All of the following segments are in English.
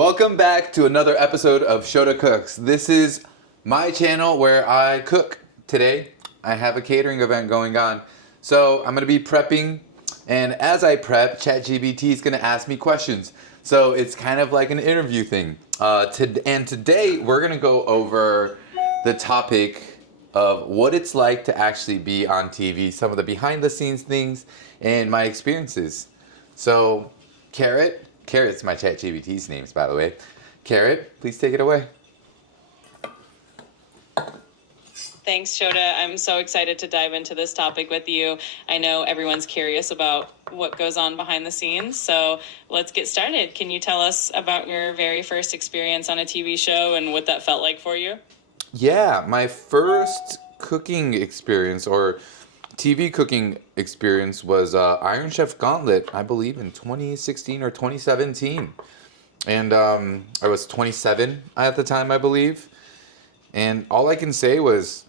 Welcome back to another episode of ShotaCooks. This is my channel where I cook. Today, I have a catering event going on. So I'm going to be prepping, and as I prep, ChatGPT is going to ask me questions. So it's kind of like an interview thing. And today, we're going to go over the topic of what it's like to actually be on TV, some of the behind the scenes things, and my experiences. So, Carrot's my ChatGPT's names, by the way. Carrot, please take it away. Thanks, Shota. I'm so excited to dive into this topic with you. I know everyone's curious about what goes on behind the scenes, so let's get started. Can you tell us about your very first experience on a TV show and what that felt like for you? Yeah, my first cooking experience or TV cooking experience was Iron Chef Gauntlet, I believe in 2016 or 2017. And I was 27 at the time, I believe. And all I can say was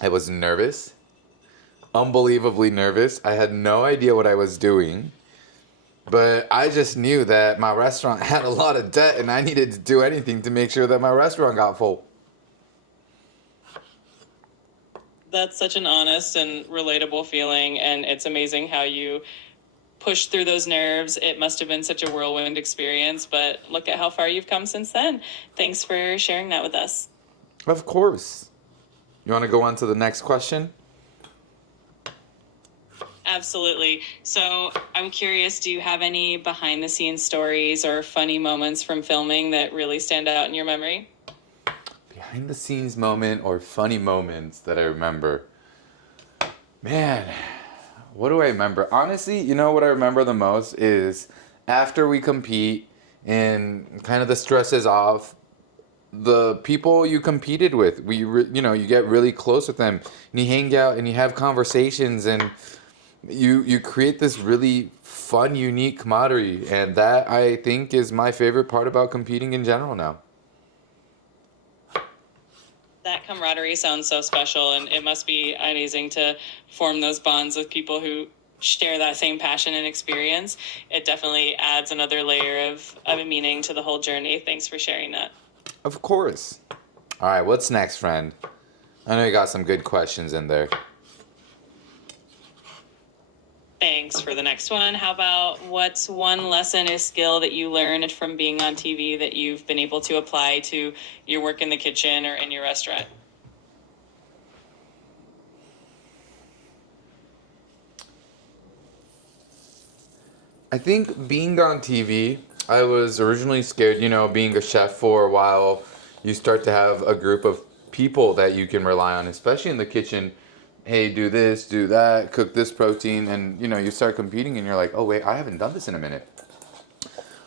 I was nervous, unbelievably nervous. I had no idea what I was doing. But I just knew that my restaurant had a lot of debt and I needed to do anything to make sure that my restaurant got full. That's such an honest and relatable feeling, and it's amazing how you pushed through those nerves. It must have been such a whirlwind experience, but look at how far you've come since then. Thanks for sharing that with us. Of course. You want to go on to the next question? Absolutely. So I'm curious, do you have any behind the scenes stories or funny moments from filming that really stand out in your memory? Behind the scenes moment or funny moments that I remember. Man, what do I remember? Honestly, you know what I remember the most is after we compete and kind of the stress is off, the people you competed with, you get really close with them and you hang out and you have conversations and you create this really fun, unique camaraderie, and that I think is my favorite part about competing in general now. That camaraderie sounds so special, and it must be amazing to form those bonds with people who share that same passion and experience. It definitely adds another layer of meaning to the whole journey. Thanks for sharing that. Of course. All right, what's next, friend? I know you got some good questions in there. Thanks for the next one. How about what's one lesson or skill that you learned from being on TV that you've been able to apply to your work in the kitchen or in your restaurant? I think being on TV, I was originally scared, being a chef for a while, you start to have a group of people that you can rely on, especially in the kitchen. Hey, do this, do that, cook this protein, and you start competing and you're like, oh wait, I haven't done this in a minute.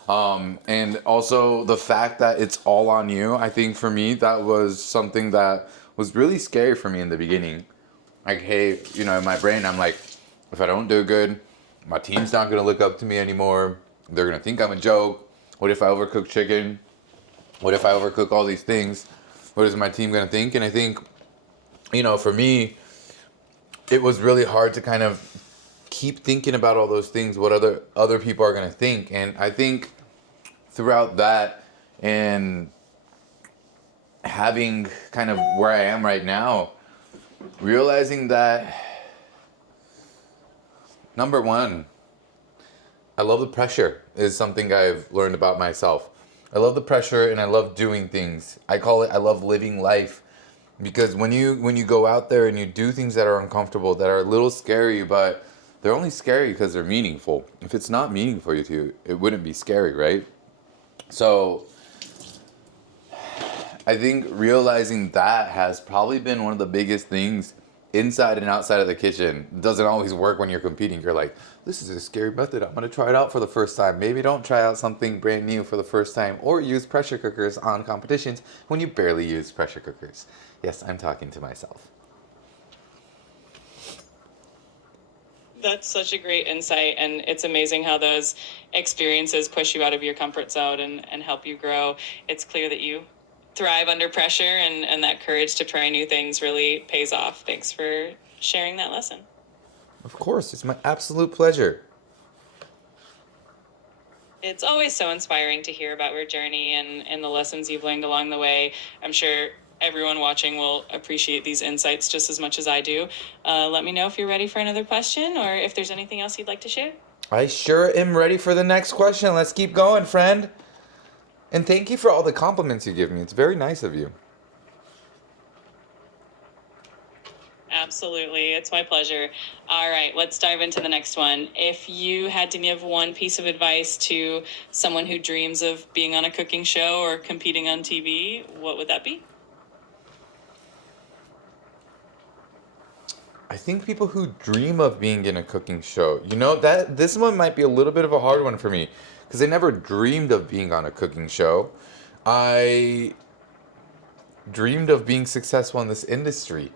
And also the fact that it's all on you, I think for me, that was something that was really scary for me in the beginning. Like, hey, in my brain, I'm like, if I don't do good, my team's not going to look up to me anymore. They're going to think I'm a joke. What if I overcook chicken? What if I overcook all these things? What is my team going to think? And I think, for me, it was really hard to kind of keep thinking about all those things, what other people are going to think. And I think throughout that and having kind of where I am right now, realizing that, number one, I love the pressure is something I've learned about myself. I love the pressure and I love doing things. I love living life. Because when you go out there and you do things that are uncomfortable, that are a little scary, but they're only scary because they're meaningful. If it's not meaningful to you, it wouldn't be scary, right? So I think realizing that has probably been one of the biggest things inside and outside of the kitchen. It doesn't always work when you're competing. You're like, this is a scary method. I'm going to try it out for the first time. Maybe don't try out something brand new for the first time or use pressure cookers on competitions when you barely use pressure cookers. Yes, I'm talking to myself. That's such a great insight, and it's amazing how those experiences push you out of your comfort zone and help you grow. It's clear that you thrive under pressure, and that courage to try new things really pays off. Thanks for sharing that lesson. Of course, it's my absolute pleasure. It's always so inspiring to hear about your journey and the lessons you've learned along the way. I'm sure everyone watching will appreciate these insights just as much as I do. Let me know if you're ready for another question or if there's anything else you'd like to share. I sure am ready for the next question. Let's keep going, friend. And thank you for all the compliments you give me. It's very nice of you. Absolutely. It's my pleasure. All right, let's dive into the next one. If you had to give one piece of advice to someone who dreams of being on a cooking show or competing on TV, what would that be? I think people who dream of being in a cooking show, that this one might be a little bit of a hard one for me because I never dreamed of being on a cooking show. I dreamed of being successful in this industry.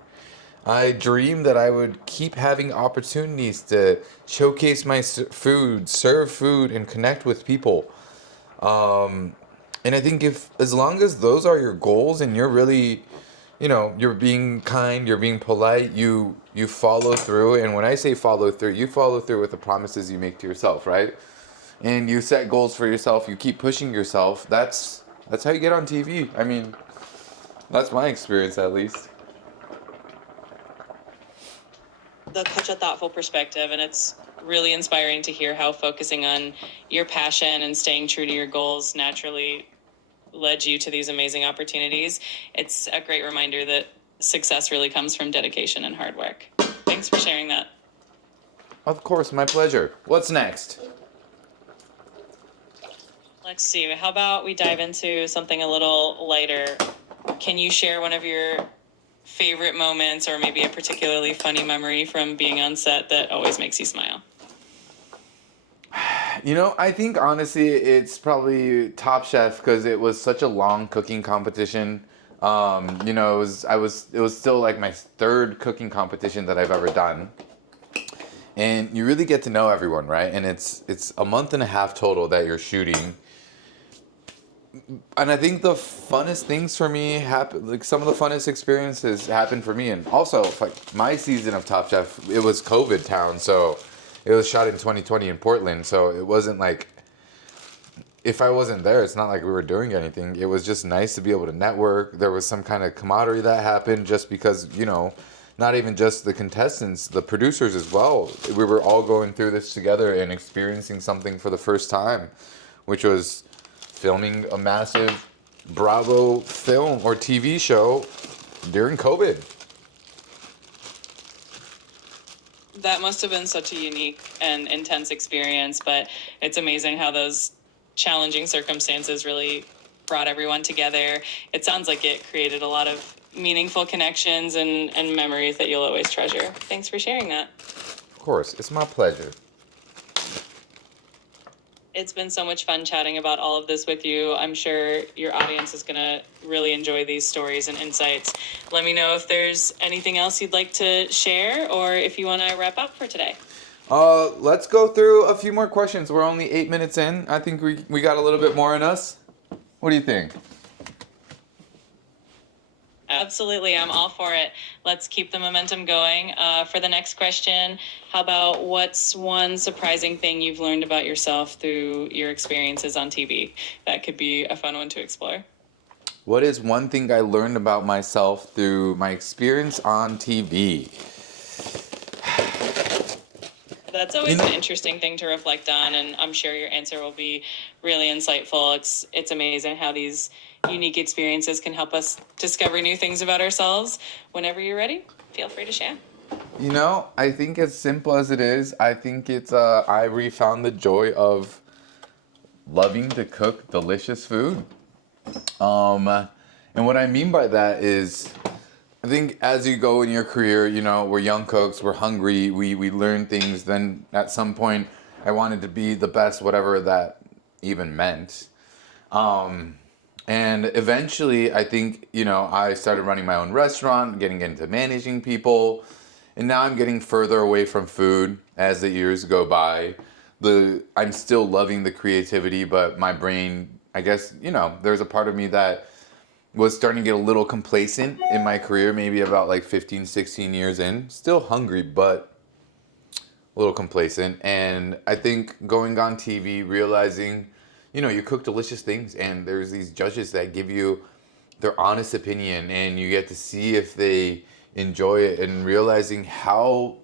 I dreamed that I would keep having opportunities to showcase my food, serve food, and connect with people. Um, and I think if as long as those are your goals and you're really, you're being kind, you're being polite, you follow through. And when I say follow through, you follow through with the promises you make to yourself, right? And you set goals for yourself. You keep pushing yourself. That's how you get on TV. I mean, that's my experience at least. That's such a thoughtful perspective, and it's really inspiring to hear how focusing on your passion and staying true to your goals naturally led you to these amazing opportunities. It's a great reminder that success really comes from dedication and hard work. Thanks for sharing that. Of course, my pleasure. What's next? Let's see. How about we dive into something a little lighter? Can you share one of your favorite moments or maybe a particularly funny memory from being on set that always makes you smile? I think honestly it's probably Top Chef because it was such a long cooking competition. It was still like my third cooking competition that I've ever done. And you really get to know everyone, right? And it's a month and a half total that you're shooting. And I think the funnest things for me happen, like some of the funnest experiences happened for me. And also, like my season of Top Chef, it was COVID town, so it was shot in 2020 in Portland. So it wasn't like if I wasn't there, it's not like we were doing anything. It was just nice to be able to network. There was some kind of camaraderie that happened just because not even just the contestants, the producers as well. We were all going through this together and experiencing something for the first time, which was filming a massive Bravo film or TV show during COVID. That must have been such a unique and intense experience, but it's amazing how those challenging circumstances really brought everyone together. It sounds like it created a lot of meaningful connections and memories that you'll always treasure. Thanks for sharing that. Of course, it's my pleasure. It's been so much fun chatting about all of this with you. I'm sure your audience is going to really enjoy these stories and insights. Let me know if there's anything else you'd like to share or if you want to wrap up for today. Let's go through a few more questions. We're only 8 minutes in. I think we got a little bit more in us. What do you think? Absolutely, I'm all for it. Let's keep the momentum going. For the next question, how about what's one surprising thing you've learned about yourself through your experiences on TV? That could be a fun one to explore. What is one thing I learned about myself through my experience on TV? That's always an interesting thing to reflect on, and I'm sure your answer will be really insightful. It's amazing how these unique experiences can help us discover new things about ourselves. Whenever you're ready, feel free to share. I think as simple as it is, I think it's I refound the joy of loving to cook delicious food. And what I mean by that is I think as you go in your career, we're young cooks, we're hungry, we learn things. Then at some point, I wanted to be the best, whatever that even meant. And eventually, I think, I started running my own restaurant, getting into managing people. And now I'm getting further away from food as the years go by. I'm still loving the creativity, but my brain, I guess, there's a part of me that was starting to get a little complacent in my career, maybe about like 15, 16 years in. Still hungry, but a little complacent. And I think going on TV, realizing you cook delicious things, and there's these judges that give you their honest opinion, and you get to see if they enjoy it, and realizing how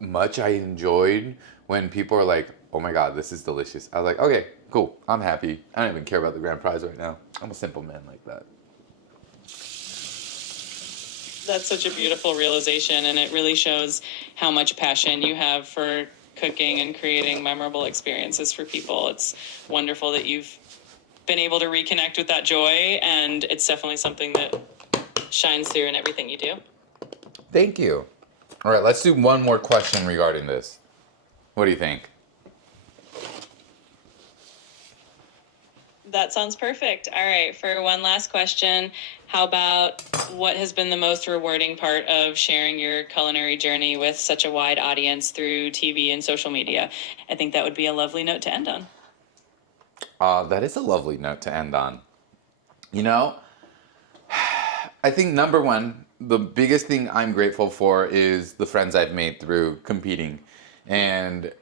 much I enjoyed when people are like, oh my God, this is delicious. I was like, okay, cool. I'm happy. I don't even care about the grand prize right now. I'm a simple man like that. That's such a beautiful realization, and it really shows how much passion you have for cooking and creating memorable experiences for people. It's wonderful that you've been able to reconnect with that joy, and it's definitely something that shines through in everything you do. Thank you. All right, let's do one more question regarding this. What do you think? That sounds perfect. All right, for one last question, how about what has been the most rewarding part of sharing your culinary journey with such a wide audience through TV and social media? I think that would be a lovely note to end on. That is a lovely note to end on. I think number one, the biggest thing I'm grateful for is the friends I've made through competing. And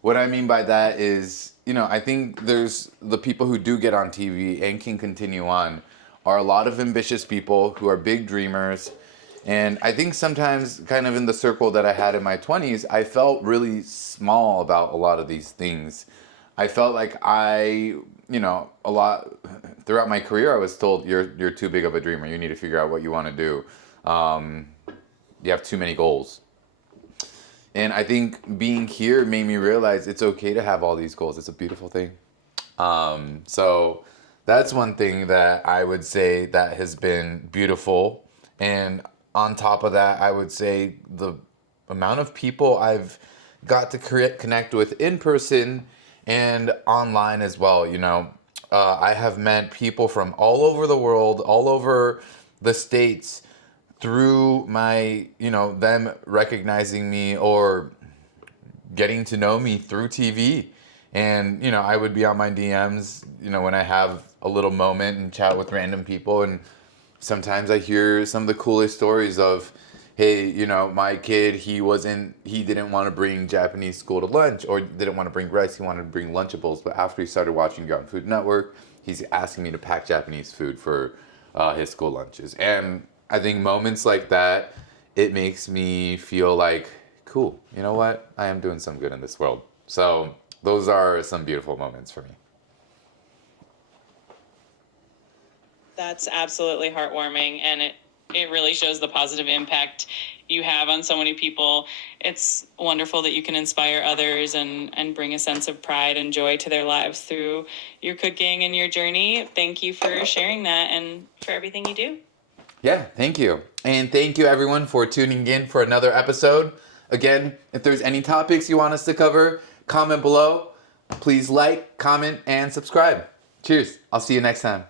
what I mean by that is, I think there's the people who do get on TV and can continue on are a lot of ambitious people who are big dreamers. And I think sometimes, kind of in the circle that I had in my 20s, I felt really small about a lot of these things. I felt like a lot throughout my career, I was told, you're too big of a dreamer. You need to figure out what you want to do. You have too many goals. And I think being here made me realize it's okay to have all these goals. It's a beautiful thing. So that's one thing that I would say that has been beautiful. And on top of that, I would say the amount of people I've got to connect with in person and online as well. I have met people from all over the world, all over the States, through my, them recognizing me or getting to know me through TV. And, I would be on my DMs, when I have a little moment and chat with random people. And sometimes I hear some of the coolest stories of, hey, my kid, he didn't want to bring Japanese school to lunch, or didn't want to bring rice, he wanted to bring Lunchables. But after he started watching Young Food Network, he's asking me to pack Japanese food for his school lunches. And I think moments like that, it makes me feel like, cool, you know what? I am doing some good in this world. So those are some beautiful moments for me. That's absolutely heartwarming, and it really shows the positive impact you have on so many people. It's wonderful that you can inspire others and bring a sense of pride and joy to their lives through your cooking and your journey. Thank you for sharing that and for everything you do. Yeah, thank you. And thank you everyone for tuning in for another episode. Again, if there's any topics you want us to cover, comment below. Please like, comment, and subscribe. Cheers. I'll see you next time.